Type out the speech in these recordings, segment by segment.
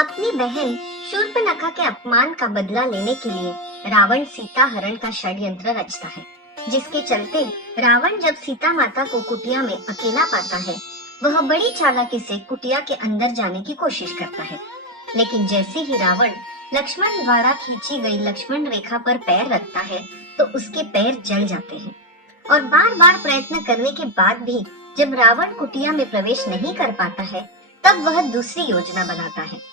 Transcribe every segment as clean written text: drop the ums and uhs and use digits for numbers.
अपनी बहन शूर्पणखा के अपमान का बदला लेने के लिए रावण सीता हरण का षड्यंत्र रचता है, जिसके चलते रावण जब सीता माता को कुटिया में अकेला पाता है, वह बड़ी चालाकी से कुटिया के अंदर जाने की कोशिश करता है। लेकिन जैसे ही रावण लक्ष्मण द्वारा खींची गई लक्ष्मण रेखा पर पैर रखता है, तो उसके पैर जल जाते हैं। और बार बार प्रयत्न करने के बाद भी जब रावण कुटिया में प्रवेश नहीं कर पाता है, तब वह दूसरी योजना बनाता है।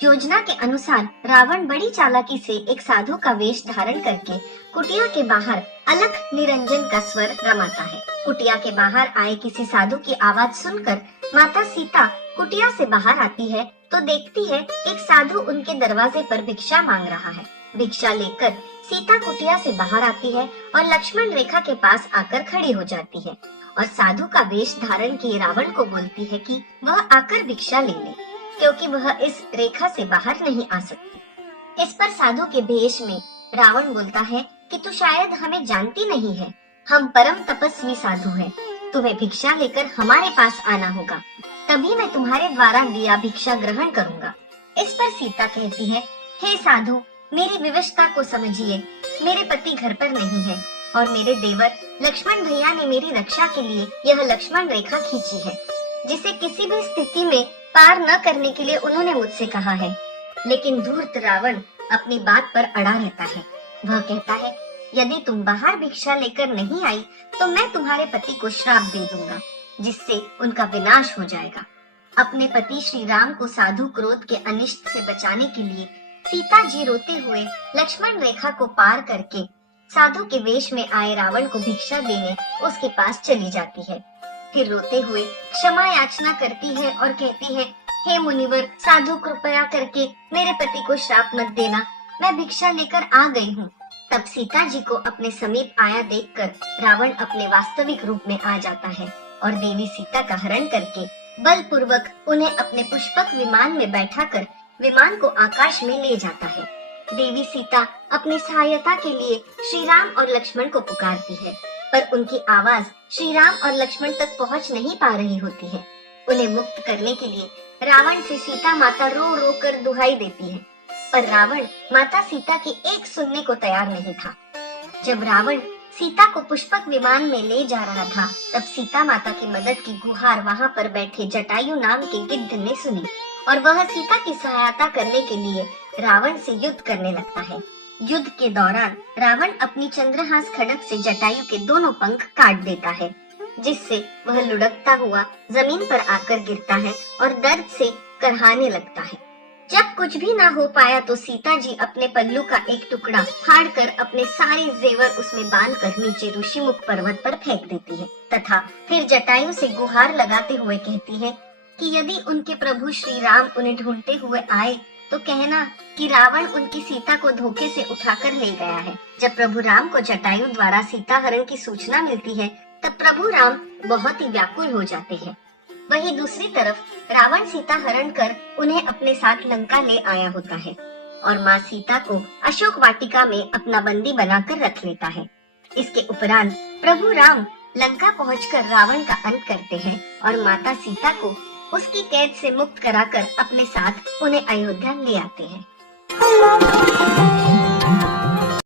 योजना के अनुसार रावण बड़ी चालाकी से एक साधु का वेश धारण करके कुटिया के बाहर अलख निरंजन का स्वर रमाता है। कुटिया के बाहर आए किसी साधु की आवाज सुनकर माता सीता कुटिया से बाहर आती है तो देखती है एक साधु उनके दरवाजे पर भिक्षा मांग रहा है। भिक्षा लेकर सीता कुटिया से बाहर आती है और लक्ष्मण रेखा के पास आकर खड़ी हो जाती है और साधु का वेश धारण किए रावण को बोलती है कि वह आकर भिक्षा ले ले, क्योंकि वह इस रेखा से बाहर नहीं आ सकती। इस पर साधु के भेष में रावण बोलता है कि तू शायद हमें जानती नहीं है, हम परम तपस्वी साधु हैं, तुम्हें भिक्षा लेकर हमारे पास आना होगा, तभी मैं तुम्हारे द्वारा दिया भिक्षा ग्रहण करूंगा। इस पर सीता कहती है, हे साधु, मेरी विवशता को समझिए, मेरे पति घर पर नहीं है और मेरे देवर लक्ष्मण भैया ने मेरी रक्षा के लिए यह लक्ष्मण रेखा खींची है, जिसे किसी भी स्थिति में पार न करने के लिए उन्होंने मुझसे कहा है। लेकिन धूर्त रावण अपनी बात पर अड़ा रहता है। वह कहता है, यदि तुम बाहर भिक्षा लेकर नहीं आई तो मैं तुम्हारे पति को श्राप दे दूंगा, जिससे उनका विनाश हो जाएगा। अपने पति श्री राम को साधु क्रोध के अनिष्ट से बचाने के लिए सीता जी रोते हुए लक्ष्मण रेखा को पार करके साधु के वेश में आए रावण को भिक्षा देने उसके पास चली जाती है। फिर रोते हुए क्षमा याचना करती है और कहती है, हे मुनिवर, साधु कृपया करके मेरे पति को श्राप मत देना, मैं भिक्षा लेकर आ गई हूँ। तब सीता जी को अपने समीप आया देखकर रावण अपने वास्तविक रूप में आ जाता है और देवी सीता का हरण करके बलपूर्वक उन्हें अपने पुष्पक विमान में बैठाकर विमान को आकाश में ले जाता है। देवी सीता अपनी सहायता के लिए श्री राम और लक्ष्मण को पुकारती है, पर उनकी आवाज श्री राम और लक्ष्मण तक पहुंच नहीं पा रही होती है। उन्हें मुक्त करने के लिए रावण से सीता माता रो रो कर दुहाई देती है, पर रावण माता सीता की एक सुनने को तैयार नहीं था। जब रावण सीता को पुष्पक विमान में ले जा रहा था, तब सीता माता की मदद की गुहार वहां पर बैठे जटायु नाम के गिद्ध ने सुनी और वह सीता की सहायता करने के लिए रावण से युद्ध करने लगता है। युद्ध के दौरान रावण अपनी चंद्रहास खड्ग से जटायु के दोनों पंख काट देता है, जिससे वह लुढ़कता हुआ जमीन पर आकर गिरता है और दर्द से करहाने लगता है। जब कुछ भी ना हो पाया तो सीता जी अपने पल्लू का एक टुकड़ा फाड़कर अपने सारे जेवर उसमें बांधकर नीचे ऋषिमुख पर्वत पर फेंक देती है तथा फिर जटायु से गुहार लगाते हुए कहती है कि यदि उनके प्रभु श्री राम उन्हें ढूंढते हुए आए तो कहना कि रावण उनकी सीता को धोखे से उठाकर ले गया है। जब प्रभु राम को जटायु द्वारा सीता हरण की सूचना मिलती है, तब प्रभु राम बहुत ही व्याकुल हो जाते हैं। वहीं दूसरी तरफ रावण सीता हरण कर उन्हें अपने साथ लंका ले आया होता है और माँ सीता को अशोक वाटिका में अपना बंदी बनाकर रख लेता है। इसके उपरांत प्रभु राम लंका पहुंचकर रावण का अंत करते हैं और माता सीता को उसकी कैद से मुक्त कराकर अपने साथ उन्हें अयोध्या ले आते हैं।